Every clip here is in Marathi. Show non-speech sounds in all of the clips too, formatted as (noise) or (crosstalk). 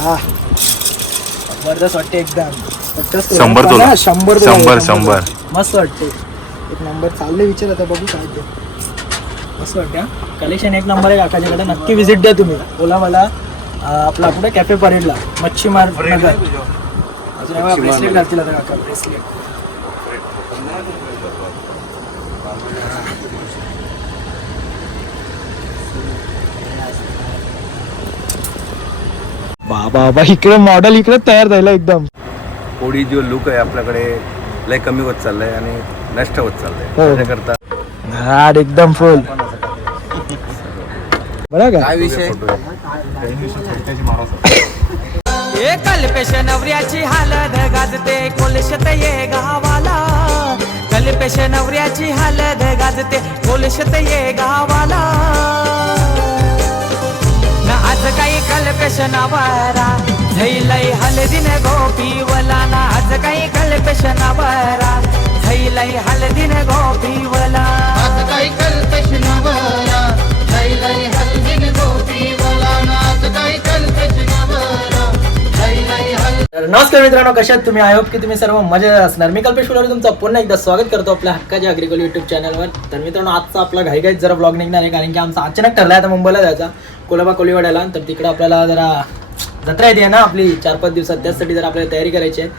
हा जबरदस्त वाटते एकदम. शंभर तुला. शंभर तुला, शंभर, शंभर. मस्त वाटते. एक नंबर चालले विचार आता बघू काय ते. मस्त वाटते कलेक्शन एक नंबर आहे काकाच्याकडे. नक्की विजिट द्या तुम्ही. ओला मला आपला पुढे कॅफे परेडला मच्छीमार नगर. अजून ब्रेसलेट घालतील आता काका ब्रेसलेट बाबा बाबा इकडे मॉडेल इकडे तयार झालं एकदम. होडी जो लुक आहे आपल्याकडे लय कमी होत चाललंय आणि नष्ट होत चाललंय. हो. एकदम फुल बरं का? काय विषय? ए कल्पेश नवऱ्याची हालत गाजते कोलशत ये गावाला. कल्पेश नवऱ्याची हालत गाजते कोलशत ये गावाला. आज काही कल्पेश नवरा झैलय हलदीन गोपी वलाना. आज काही कल्पेश नवरा झैलय हलदीन गोपीवला आज काही कल्पेश नवरा झैलय हलदिन तर नमस्कार मित्रांनो कशा तुम्ही? आय होप की तुम्ही सर्व मजेत असणार मी कल्पेश फुलारी तुमचं पुन्हा एकदा स्वागत करतो आपल्या हक्काच्या अग्रिकल युट्यूब चॅनलवर तर मित्रांनो आजचा आपला घाईघाईत जरा ब्लॉग निघणार आहे कारण की आमचा अचानक ठरला आता मुंबईला जायचा कोलाबा कोलीवाड्याला. तर तिकडं आपल्याला जरा जत्रा येते ना आपली चार पाच दिवसात. त्याचसाठी जर आपल्याला तयारी करायची आहे.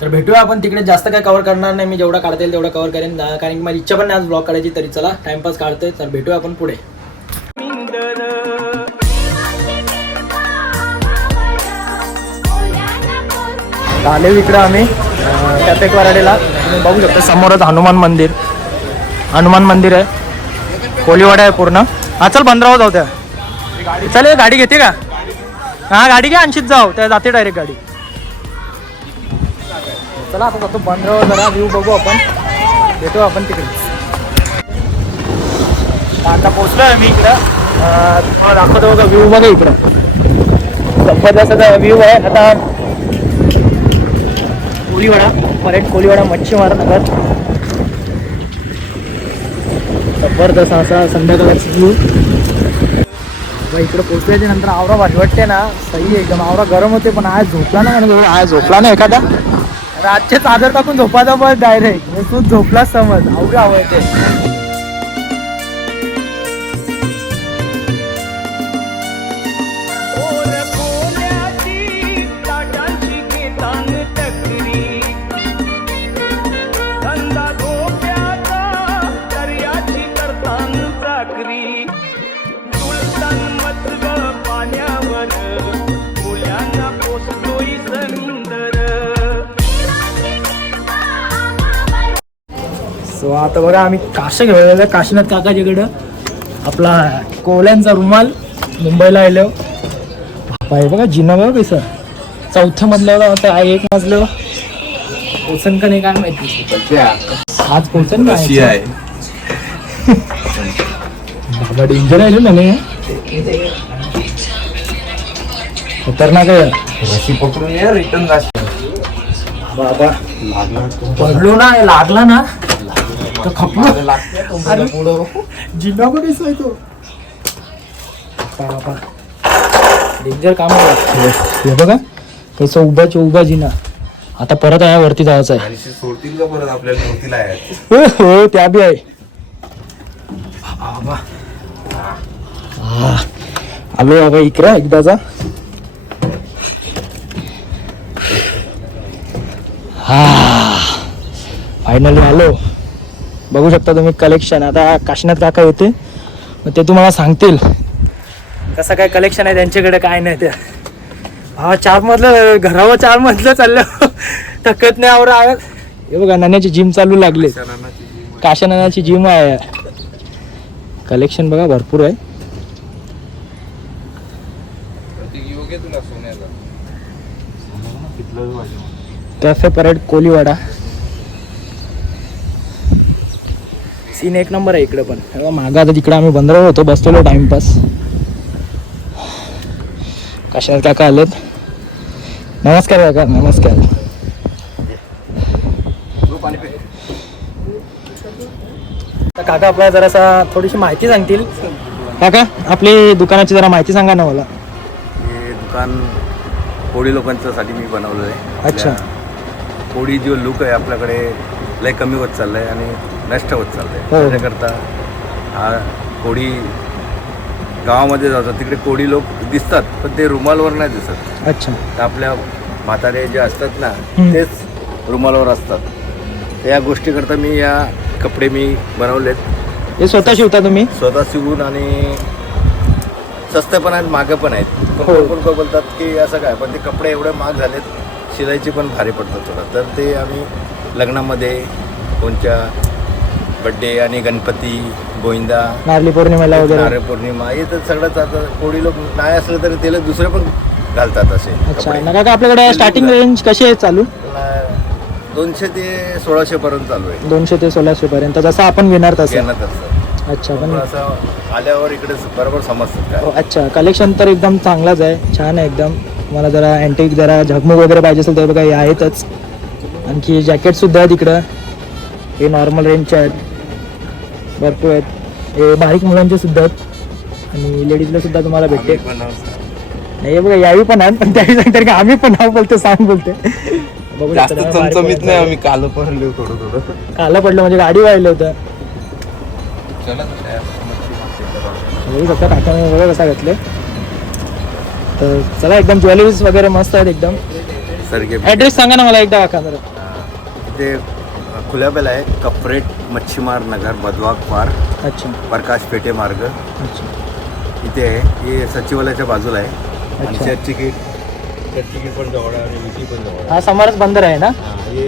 तर भेटूया आपण. तिकडे जास्त काय कवर करणार नाही. मी जेवढा काढता येईल तेवढा कव्हर करेन. कारण की माझी इच्छा पण नाही आज ब्लॉग काढायची तरी चला टाइमपास काढतोय. तर भेटूया आपण पुढे. आले इकडे आम्ही कॅफे क्वाराडेला तुम्ही बघू शकता समोरच हनुमान मंदिर. हनुमान मंदिर आहे. कोलीवाडा आहे पूर्ण. हा चल बंदरावर जाऊ त्या. चल गाडी घेते का? हा गाडी घ्या आणशीत जाऊ. त्या जाते डायरेक्ट गाडी. चला आता जातो बंदरावर जरा व्ह्यू बघू आपण. येतो आपण तिकडे. आता पोचलो आहे मी इकडं दाखवतो बघा व्ह्यू बघा इकडं. जबरदस्त व्ह्यू आहे. आता कोळीवाडा परेड कोळीवाडा मच्छीमार नगर. जबरदस्त असा संध्याकाळचा व्ह्यू इकडे पोचल्याच्या नंतर आवरा भारी वाटते ना. सही आहे एकदम. आवरा गरम होते पण आज झोपला नाही म्हणजे आज झोपला नाही एखादा? रातचे चादर टाकून झोपायचा पण डायरेक्ट तू झोपला समज. आवडी आवडते आता बघा आम्ही काशा घेऊन काशीनाथ काकाजीकडं आपला कोल्यांचा रुमाल मुंबईला आलो बाय बघा जिना बघा कसं. चौथ्या मजल्यावर आता आहे एक मजलं पोचन का नाही काय माहिती. आज पोचन का रशी आहे? बाबा डेंजर आहे ना नाही खतरनाक आहे. रशी पकडून ये रिटर्न बाबा पडलो ना लागला ना. तर खपलो. अरे, जिना पण दिसतोय तो. बाबा डेंजर काम आहे. हे बघा. कसं उभाच्या उभा जिना. आता परत आहे वरती जायचं आहे आणि सोडतील का परत आपल्याला? नव्हतीला आहे. हो, हो त्या बी आहे. बाबा हा. आलो बाबा इकडे एकदाचा हा. फायनली आलो. बघू शकता तुम्ही कलेक्शन आता काशीनाथ काका येते. मग ते तुम्हाला सांगतील. कसं काय कलेक्शन आहे त्यांच्याकडे काय नाही ते. हा चार मधलं घरावर चार मधलं चाललं. थकत नाही आवडा हे बघा नाण्याची जिम चालू लागले. काशा नानाची जिम आहे. कलेक्शन बघा भरपूर आहे. Cafe parade Koliwada. सीन एक नंबर आहे इकडे पण. हे मागं आता तिकडे आम्ही बंदरावर होतो बसलेलो टाइमपास. कशात काका आलेत? नमस्कार काका नमस्कार. तर काका आपल्याला जरासा थोडीशी माहिती सांगतील. काका आपली दुकानाची जरा माहिती सांगा ना मला. हे दुकान कोळी लोकांच्यासाठी मी बनवलं आहे. अच्छा. कोळी जो लुक आहे आपल्याकडे लय कमी होत चाललं आहे आणि नष्ट होत चाललं आहे हो. त्याच्याकरता हा कोळी गावामध्ये जातात तिकडे कोळी लोक दिसतात पण ते रुमालवर नाही दिसत. अच्छा. तर आपल्या म्हातारे जे असतात ना हम्म. तेच रुमालावर असतात. तर या गोष्टीकरता मी या कपडे मी बनवलेत. हे स्वतः शिवता तुम्ही? स्वतः शिवून आणि स्वस्त पण आहेत मागं पण आहेत. पण हो. बोलतात की असं काय पण ते कपडे एवढे महाग झालेत शिलाईचे पण भारी पडतात थोडं. तर ते आम्ही लग्नामध्ये कोणत्या बड्डे आणि गणपती गोविंदा नारली पौर्णिमेला वगैरे? नारळ पौर्णिमा हे तर सगळंच आता कोळी लोक नाही असलं तरी त्याला दुसरे पण घालतात असे अच्छा. कपडे. काका आपल्याकडे स्टार्टिंग रेंज कशी आहे चालू? दोनशे ते सोळाशे पर्यंत चालू आहे. दोनशे ते सोळाशे पर्यंत. जसं आपण घेणार तसं. घेणं तसं. अच्छा पण पण असं आल्यावर इकडे बरोबर समजतात हो, काय अच्छा. कलेक्शन तर एकदम चांगलाच आहे. छान आहे एकदम. मला जरा अँटिक जरा झगमग वगैरे पाहिजे असेल तर बघा हे आहेतच. आणखी जॅकेट सुद्धा आहे तिकडं हे नॉर्मल रेंजचे आहेत. भरपूर आहेत. हे बारीक मुलांचे सुद्धा आहेत. आणि लेडीजला सुद्धा तुम्हाला भेटते नाही बघा यावी पण आहेत पण त्याही सांगतात की आम्ही पण नाव बोलतो सांग बोलते. बघू जास्त शकता, बारीक चमचमीत नाही मुलांचं. आम्ही काल पडलो थोडं थोडं. काला पडलं म्हणजे गाडी वाढलं होतं. चला बघू. शकता काकाने बघा कसा घातले तर चला एकदम ज्वेलरीज वगैरे मस्त आहेत एकदम. ऍड्रेस सांगा ना मला एकदा काका जरा. ते खुल्या बेला आहे कपरेट मच्छीमार नगर मधवाग पार्क अच्छा. प्रकाश पेठे मार्ग. अच्छा. इथे आहे. हे सचिवालयाच्या बाजूला आहे आणि अच्छा. चर्च तिकीट चर्च तिकीट पण जवळ आहे आणि पण जवळ हा समोरच बंद आहे ना? हा, हे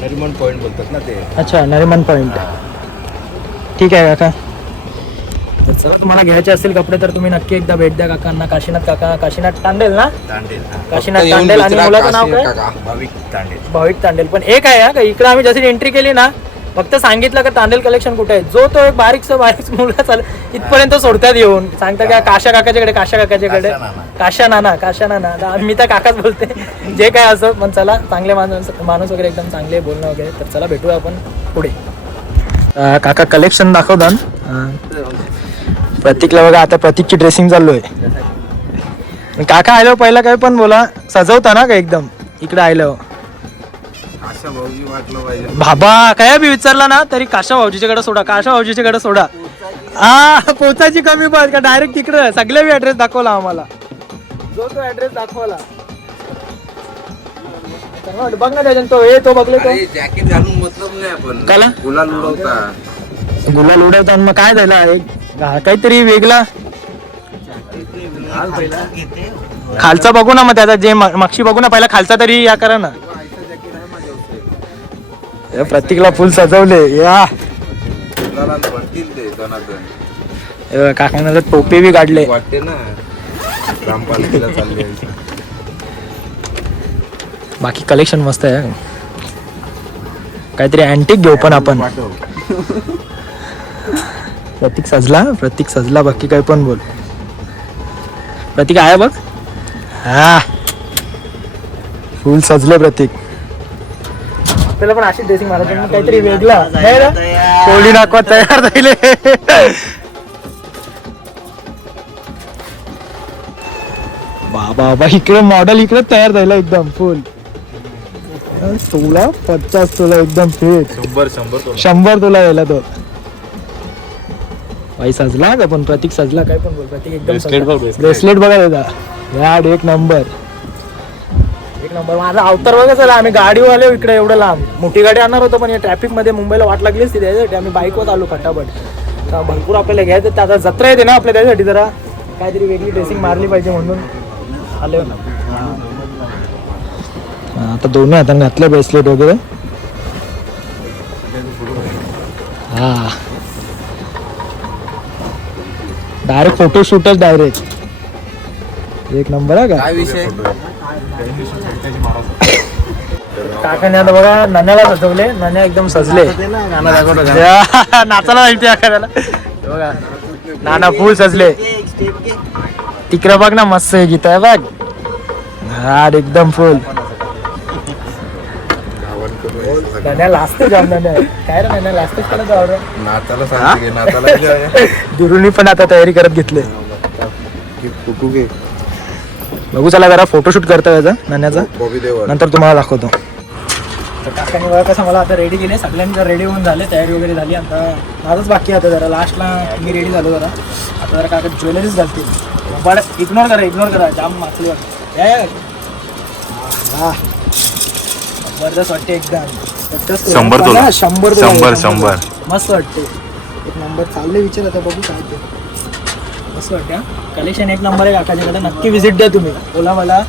नरिमन पॉईंट बोलतात ना ते. अच्छा नरिमन पॉईंट ठीक आहे काका. तर चला तुम्हाला घ्यायचे असतील कपडे तर तुम्ही नक्की एकदा भेट द्या काकांना. काशीनाथ काका काशीनाथ तांडेल ना? तांडेल हा. काशीनाथ तांडेल आणि मुलाचं नाव काय? भाविक तांडेल. भाविक तांडेल. पण एक आहे हा का इकडे आम्ही जशी एंट्री केली ना फक्त सांगितलं का तांडेल कलेक्शन कुठे आहे? जो तो एक बारीकसा बारीक मुलगा चाल इथपर्यंत सोडतात येऊन. सांगता का काशा काकाच्याकडे काशा काकाच्याकडे. काशा नाना. काशा नाना काशा नाना. आता मी तर काकाच बोलते. जे काय असं पण चला चांगले माणूस माणूस वगैरे एकदम चांगले बोलणं वगैरे. तर चला भेटूया आपण पुढे. अं, काका कलेक्शन दाखवतात अं, प्रतीकला बघा आता प्रतीकची ड्रेसिंग चालू आहे. काका आल्यावर पहिला काय पण बोला सजवता ना का एकदम? इकडे पाहिजे बाबा काय बी विचारला ना तरी काशा भाऊजीच्याकडे सोडा काशा भाऊजीच्याकडे सोडा. हा पोचायची कमी पण का डायरेक्ट तिकडे सगळे बी ऍड्रेस दाखवला आम्हाला. जो तो ऍड्रेस दाखवला. बघ ना त्याच्यात तो हे तो बघले तो. जॅकेट घालून मतलब नाही आपण? गुलाल उडवता. गुलाल उडवतात मग काय झालं एक हा, काहीतरी वेगळा. खालचा बघू ना मग त्याचा जे म- मागशी बघू ना पहिला खालचा तरी या करा ना. या प्रतीकला फुल सजवले या. भरतील ते हे बघा, काकांना तर टोपी बी काढले. वाटते ना ग्रामपालिकेला चालले बाकी कलेक्शन मस्त आहे. काहीतरी अँटिक घेऊ पण आपण. पाठव प्रतीक सजला प्रतीक सजला बाकी काही पण बोल. प्रतीक आहे बघ. हा. फुल सजले प्रतीक. आपल्याला पण अशी ड्रेसिंग काहीतरी वेगळा. नाही ना? कोळी दाखवा तयार झाले. बाबा बाबा इकडे मॉडेल इकडे तयार झालं एकदम फुल तुला पचास तुला एकदम फिट शंभर शंभर तो शंभर तुला गेला तो. भाई सजला का पण? प्रतीक सजला काय पण बोल. प्रतीक एकदम. ब्रेसलेट बघा दादा. याड एक नंबर. एक नंबर. माझा अवतार बघा चला आम्ही गाडीवाले इकडे एवढं लांब. मोठी गाडी आणणार होतो पण या ट्रॅफिकमध्ये मुंबईला वाट लागलीच ती त्याच्यासाठी आम्ही बाईकवर आलो फटाफट. भरपूर आपल्याला घ्यायचं आता जत्रा येते ना आपल्या त्याच्यासाठी जरा. काहीतरी वेगळी ड्रेसिंग मारली पाहिजे म्हणून. आले आता दोन्ही हाताने घातले ब्रेसलेट वगैरे. हा. डायरेक्ट फोटो शूटच डायरेक्ट एक नंबर आहे का? काय विषय? काकाने आता बघा नाण्याला सजवले. नाण्या एकदम सजले. नाचायला माहिती एखाद्याला बघा नाना फुल सजले. तिकडे बघ ना मस्त गीत आहे बघ. हा एकदम फुल. काय रे जाऊ नाताला नाताला दुरुनी पण आता तयारी करत घेतले. बघू चला जरा फोटोशूट करतो याचा नाण्याचा. नंतर तुम्हाला दाखवतो. तर काकाने बघा कसं मला आता रेडी केले सगळ्यांनी जर रेडी होऊन झाले तयारी वगैरे झाली आता माझंच बाकी आता जरा. लास्टला मी रेडी झालो जरा. आता जरा काका ज्वेलरीज घालतील. बड इग्नोर करा इग्नोर करा. जाम माचली वाटते. या जबरदस्त वाटते एकदम. शंभर तोला. शंभर तोला, शंभर, शंभर. मस्त वाटते. एक नंबर चालले विचार आता बघू काय ते मस्त वाटते कलेक्शन एक नंबर आहे काकाच्याकडे. नक्की व्हिजिट द्या तुम्ही. ओला मला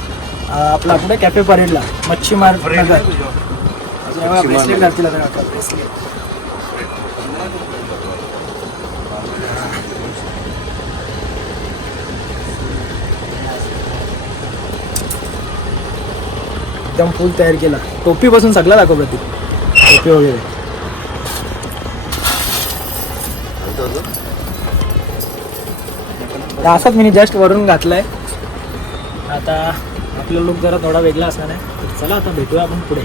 आपला पुढे कॅफे परेडला मच्छीमार नगर. ब्रेसलेट घालतील आता काका ब्रेसलेट एकदम फुल तयार केला. टोपीपासून सगळं दाखव प्रतीक. टोपी वगैरे. तर असाच मी जस्ट वरून घातलाय. आता आपला लुक जरा थोडा वेगळा असणार आहे. चला आता भेटूया आपण पुढे.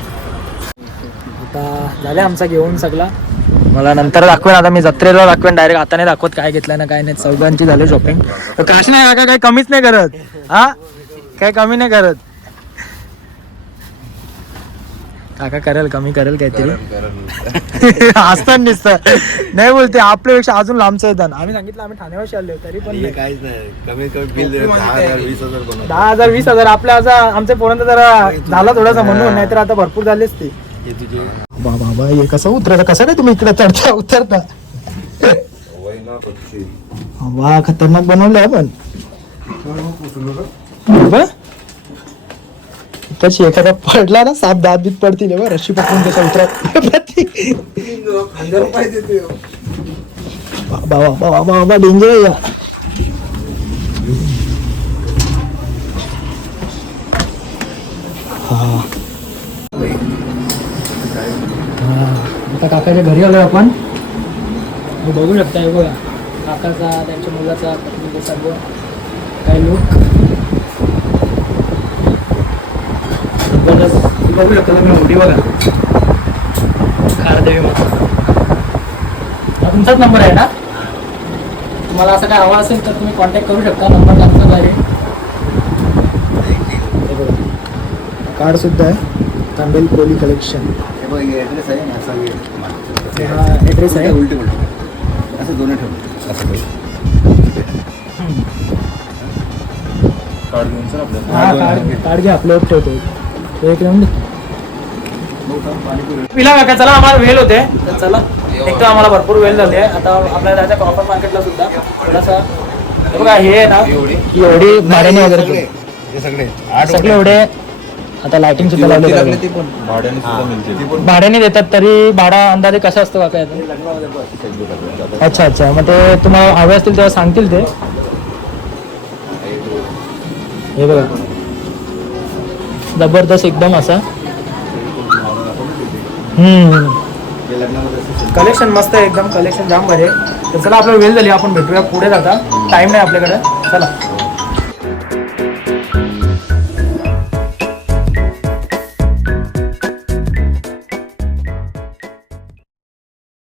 आता झाले आमचा घेऊन सगळा. मला नंतर दाखवेन. आता मी जत्रेला दाखवेन. डायरेक्ट आता नाही दाखवत काय घेतलं ना काय नाही. चौघांची झाली शॉपिंग काश नाही काका काही कमीच नाही करत. हा? काही कमी नाही करत. काका करेल कमी करेल काहीतरी. असतात (laughs) दिसत. नाही बोलते आपल्यापेक्षा अजून लांबचं येतात आम्ही सांगितलं आम्ही ठाण्यावर आलो तरी पण नाही. काहीच नाही. कमीत कमी बिल दहा हजार वीस हजार बनवतो. दहा हजार वीस हजार. आपल्या असा आमच्या पोरांचा जरा झाला थोडासा म्हणून नाहीतर आता भरपूर झालेच ते. हे तुझे बाबा हे कसं उतरता कसं काय तुम्ही इकडे चढता उतरता? वा खतरनाक बनवलं आपण. तशी एखादा पडला ना साप दात बीत पडतील बरं रशी पकडून त्याचा उतरा. बाबा बाबा बाबा बाबा डेंजर आहे या. हा. आता काकाच्या घरी आलोय आपण. बघू शकता हे बघा. काकाचा त्यांच्या मुलाचा सर्व. काय लोक जबरदस्त हे बघू शकता तुम्ही मोठी बघा. खारदेवी माता हा तुमचाच नंबर आहे ना? तुम्हाला असं काय हवा असेल तर तुम्ही कॉन्टॅक्ट करू शकता. नंबर लागतो डायरेक्ट कार्ड सुद्धा आहे. तांबेल कोली कलेक्शन हे ॲड्रेस आहे हे हा ॲड्रेस आहे. उलटी उलटी असं दोन्ही ठेवलं असं. कार्ड घेऊन सर आपल्याला. हा कार्ड कार्ड घे आपल्यावर ठेवतो. एक राऊंड पिला काका चला आम्हाला वेळ होते. तर चला एक तर आम्हाला भरपूर वेळ झाली आहे. आता आपल्याला जायचं कॉपर मार्केटला सुद्धा थोडासा हे बघा हे आहे ना एवढी भाड्याने वगैरे हे सगळे. आठ सगळे एवढे. आता लाइटिंग सुद्धा लावले लागले. पाहिजे. ती पण. भाड्याने सुद्धा मिळते भाड्याने देतात तरी भाडा अंदाजे कसं असतं काका याचं? अच्छा अच्छा. मग ते तुम्हाला हवे असतील तेव्हा सांगतील ते. हे बघा. जबरदस्त एकदम असं. कलेक्शन मस्त आहे एकदम. कलेक्शन जाम भारी आहे. तर चला आपला वेळ झाली आपण भेटूया. पुढे जाता. टाइम नाही आपल्याकडे. चला.